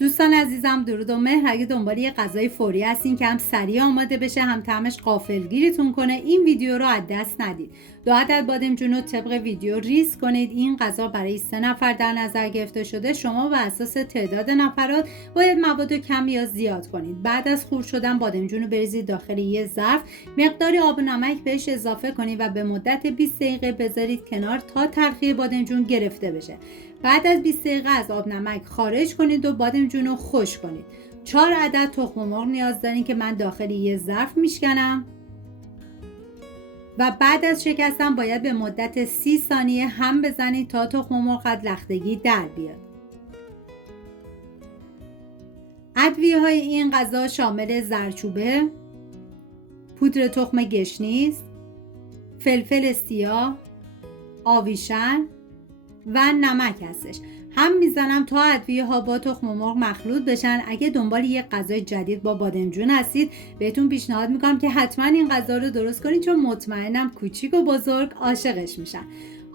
دوستان عزیزم درود و مهر. اگه دنبال یه غذای فوری هستین که هم سریع آماده بشه هم طعمش غافلگیرتون کنه، این ویدیو رو از دست ندید. 2 عدد بادمجون رو طبق ویدیو ریز کنید. این غذا برای 3 نفر در نظر گرفته شده. شما بر اساس تعداد نفرات باید مواد کم یا زیاد کنید. بعد از خورد شدن بادمجون رو بریزید داخل یه ظرف، مقداری آب و نمک بهش اضافه کنید و به مدت 20 دقیقه بذارید کنار تا تلخی بادمجون گرفته بشه. بعد از 20 دقیقه از آب نمک خارج کنید و بادمجون رو خشک کنید. 4 عدد تخم مرغ نیاز دارین که من داخل یه ظرف میشکنم و بعد از شکستن باید به مدت 30 ثانیه هم بزنید تا تخم مرغ از لختگی در بیاد. ادویه های این غذا شامل زردچوبه، پودر تخم گشنیز، فلفل سیاه، آویشن و نمک هستش. هم میزنم تا ادویه ها با تخم مرغ مخلوط بشن. اگه دنبال یه غذای جدید با بادمجون هستید، بهتون پیشنهاد میکنم که حتما این غذا رو درست کنید، چون مطمئنم کوچیک و بزرگ عاشقش میشن.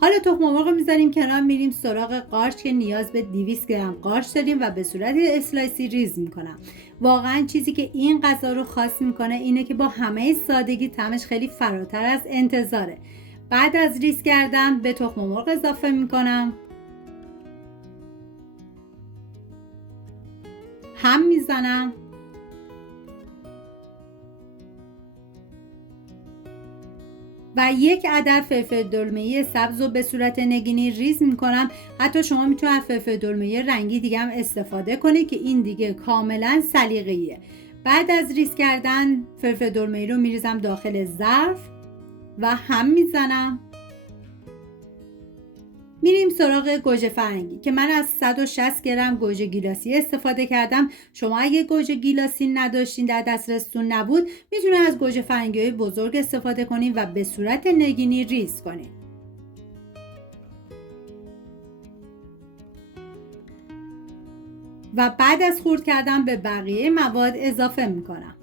حالا تخم مرغ میذاریم کنار، میریم سراغ قارچ که نیاز به 200 گرم قارچ داریم و به صورت اسلایسی ریز میکنم. واقعا چیزی که این غذا رو خاص میکنه اینه که با همه سادگی طعمش خیلی فراتر از انتظاره. بعد از ریز کردن به تخم مرغ اضافه میکنم، هم میزنم و 1 عدد فلفل دلمه‌ای سبز رو به صورت نگینی ریز میکنم. حتی شما میتونید فلفل دلمه‌ای رنگی دیگه هم استفاده کنید که این دیگه کاملا سلیقه‌ایه. بعد از ریز کردن فلفل دلمه‌ای رو میریزم داخل ظرف و هم میزنم. میریم سراغ گوجه فرنگی که من از 160 گرم گوجه گیلاسی استفاده کردم. شما اگه گوجه گیلاسی نداشتین، در دسترستون نبود، میتونید از گوجه فرنگی های بزرگ استفاده کنید و به صورت نگینی ریز کنید. و بعد از خورد کردن به بقیه مواد اضافه میکنم.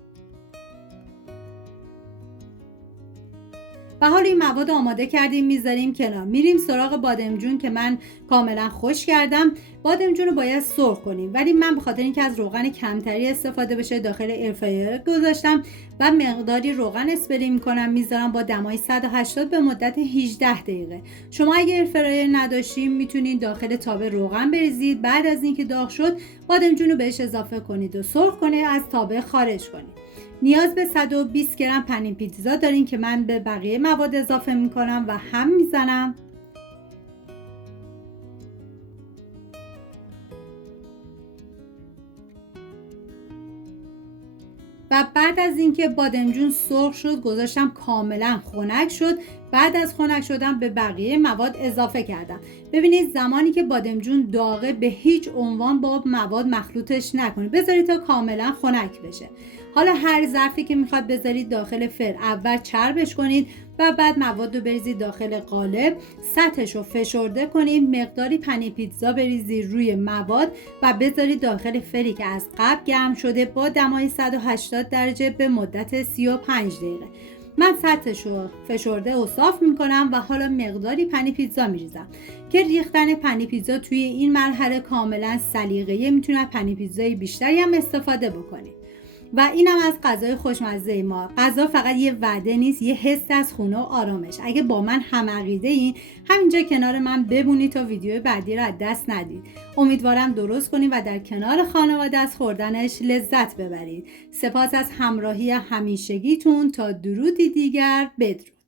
و حالا این مواد آماده کردیم، میذاریم کنار. میریم سراغ بادمجون که من کاملا خشک کردم. بادمجون رو باید سرخ کنیم، ولی من به خاطر اینکه از روغن کمتری استفاده بشه داخل ایرفرایر گذاشتم و مقداری روغن اسپری میکنم، میذارم با دمای 180 به مدت 18 دقیقه. شما اگه ایرفرایر نداشتین میتونید داخل تابه روغن بریزید. بعد از اینکه داغ شد بادمجون رو بهش اضافه کنید و سرخ کنید، از تابه خارج کنید. نیاز به 120 گرم پنیر پیتزا دارین که من به بقیه مواد اضافه میکنم و هم میزنم. و بعد از اینکه بادمجون سرخ شد گذاشتم کاملا خنک شد. بعد از خنک شدن به بقیه مواد اضافه کردم. ببینید زمانی که بادمجون داغه به هیچ عنوان با مواد مخلوطش نکنید، بذارید تا کاملا خنک بشه. حالا هر ظرفی که میخواد بذارید داخل فر، اول چربش کنید و بعد مواد رو بریزید داخل قالب، سطحش رو فشرده کنید، مقداری پنیر پیتزا بریزید روی مواد و بذارید داخل فری که از قبل گرم شده با دمای 180 درجه به مدت 35 دقیقه. من سطحش رو فشرده و صاف میکنم و حالا مقداری پنیر پیتزا میریزم که ریختن پنیر پیتزا توی این مرحله کاملا سلیقه‌ایه. میتونید پنیر پیتزای بیشتری هم استفاده بکنید. و اینم از غذای خوشمزه ما. غذا فقط یه وعده نیست، یه حس از خونه و آرامش. اگه با من هم عقیده این، همینجا کنار من بمونید تا ویدیو بعدی رو از دست ندید. امیدوارم درست کنید و در کنار خانواده از خوردنش لذت ببرید. سپاس از همراهی همیشگیتون. تا درودی دیگر، بدرود.